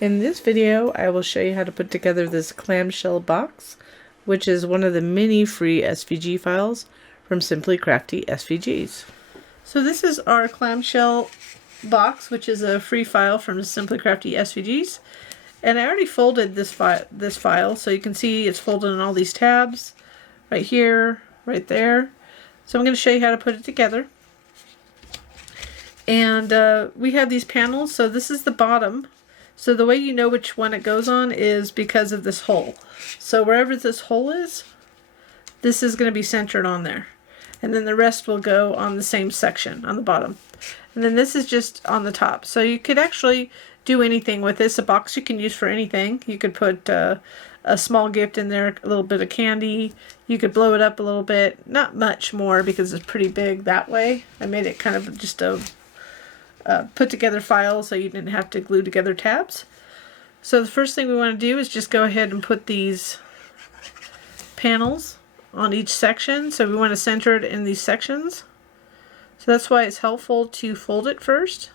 In this video, I will show you how to put together this clamshell box, which is one of the many free SVG files from Simply Crafty SVGs. So this is our clamshell box, which is a free file from Simply Crafty SVGs. And I already folded this file, so you can see it's folded in all these tabs, right here, right there. So I'm going to show you how to put it together. And we have these panels, so this is the bottom. So the way you know which one it goes on is because of this hole. So wherever this hole is, this is going to be centered on there. And then the rest will go on the same section on the bottom. And then this is just on the top. So you could actually do anything with this. A box you can use for anything. You could put a small gift in there, a little bit of candy. You could blow it up a little bit. Not much more because it's pretty big that way. I made it kind of just a put together file so you didn't have to glue together tabs. So the first thing we want to do is just go ahead and put these panels on each section. So we want to center it in these sections. So that's why it's helpful to fold it first.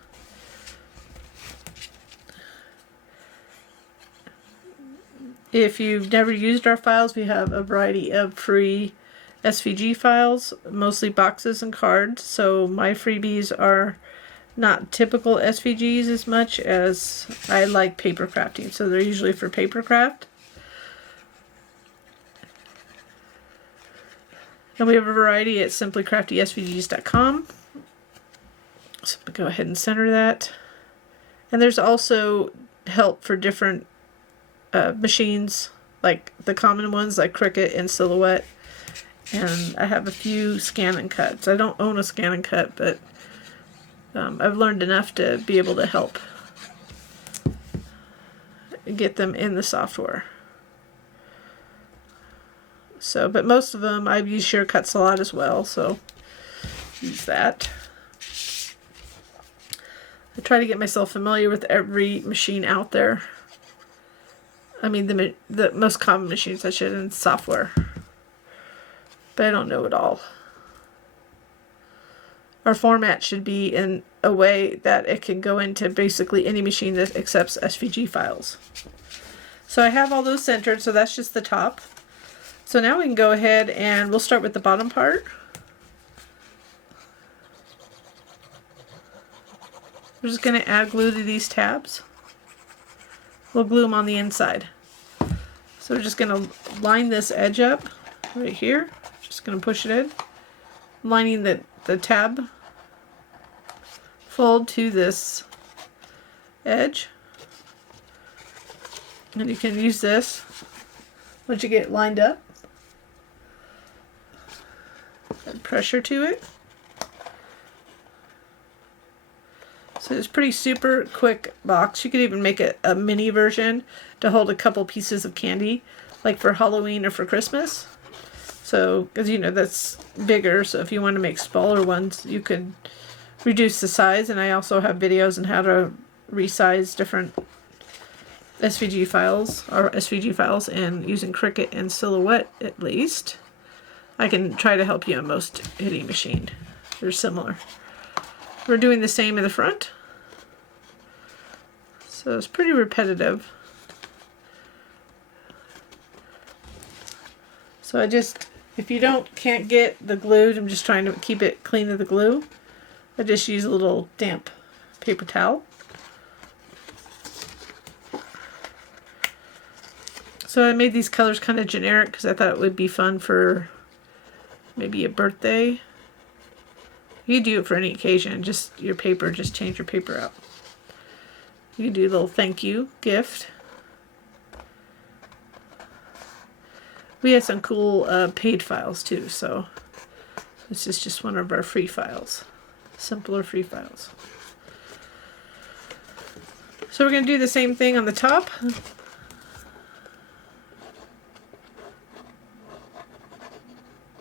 If you've never used our files, we have a variety of free SVG files, mostly boxes and cards. So my freebies are not typical SVGs as much as I like paper crafting, so they're usually for paper craft. And we have a variety at simplycraftysvgs.com. So go ahead and center that. And there's also help for different machines, like the common ones like Cricut and Silhouette. And I have a few scan and cuts. I don't own a scan and cut, but I've learned enough to be able to help get them in the software. So, but most of them, I've used shortcuts a lot as well, so use that. I try to get myself familiar with every machine out there. I mean, the most common machines I should in software. But I don't know it all. Our format should be in a way that it can go into basically any machine that accepts SVG files. So I have all those centered, so that's just the top. So now we can go ahead and we'll start with the bottom part. We're just going to add glue to these tabs. We'll glue them on the inside. So we're just going to line this edge up right here. Just going to push it in. Lining the tab fold to this edge, and you can use this once you get it lined up. Add pressure to it. So it's pretty super quick box. You could even make a mini version to hold a couple pieces of candy, like for Halloween or for Christmas. So, because you know that's bigger, so if you want to make smaller ones, you could reduce the size. And I also have videos on how to resize different SVG files, or SVG files, and using Cricut and Silhouette at least. I can try to help you on most any machine. They're similar. We're doing the same in the front. So it's pretty repetitive. So if you can't get the glue, I'm just trying to keep it clean of the glue. I just use a little damp paper towel. So I made these colors kind of generic because I thought it would be fun for maybe a birthday. You can do it for any occasion, just your paper, just change your paper out. You can do a little thank you gift. We have some cool paid files too, so this is just one of our free files. Simpler free files. So we're going to do the same thing on the top.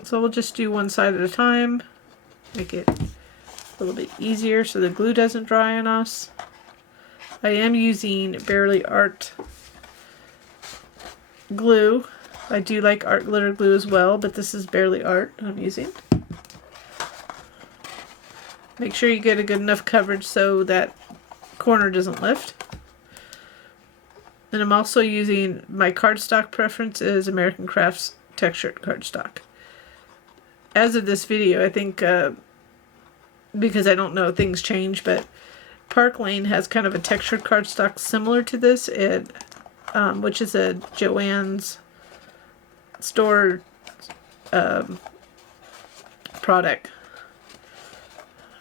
So we'll just do one side at a time. Make it a little bit easier so the glue doesn't dry on us. I am using Barely Art glue. I do like art glitter glue as well, but this is Barely Art I'm using. Make sure you get a good enough coverage so that corner doesn't lift. And I'm also using, my cardstock preference is American Crafts textured cardstock. As of this video, I think, because I don't know, things change, but Park Lane has kind of a textured cardstock similar to this, which is a Joann's store product.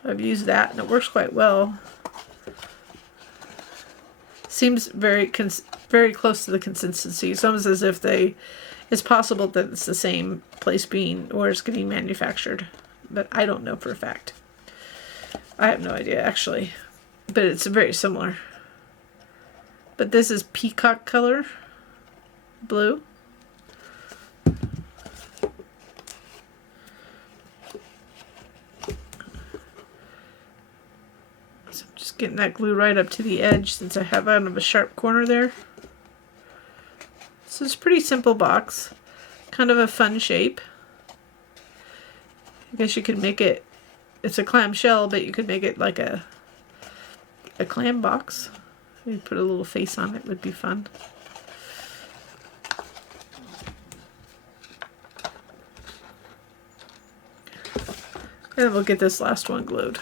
I've used that and it works quite well. Seems very close to the consistency. It's almost as if it's possible that it's the same place or it's getting manufactured, but I don't know for a fact. I have no idea actually, but it's very similar. But this is peacock color blue. So I'm just getting that glue right up to the edge since I have kind of a sharp corner there. So it's a pretty simple box, kind of a fun shape. I guess you could make it, it's a clamshell, but you could make it like a clam box. Maybe put a little face on it, would be fun. And then we'll get this last one glued.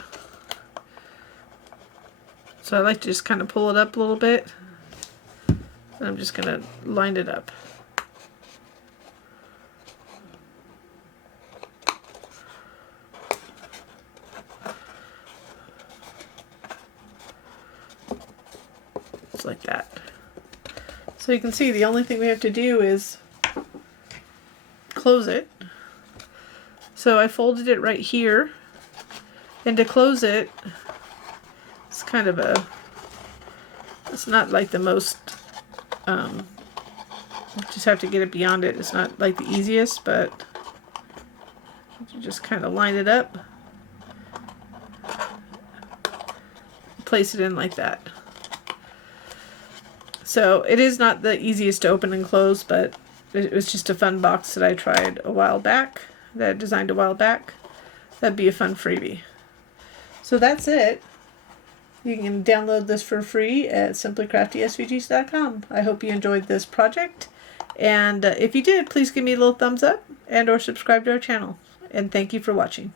So I like to just kind of pull it up a little bit. And I'm just going to line it up. Just like that. So you can see the only thing we have to do is close it. So I folded it right here. And to close it, it's kind of it's not like the most, you just have to get it beyond it. It's not like the easiest, but you just kind of line it up. Place it in like that. So it is not the easiest to open and close, but it was just a fun box that I tried a while back, that I designed a while back. That'd be a fun freebie. So that's it. You can download this for free at simplycraftysvgs.com. I hope you enjoyed this project. And if you did, please give me a little thumbs up and or subscribe to our channel. And thank you for watching.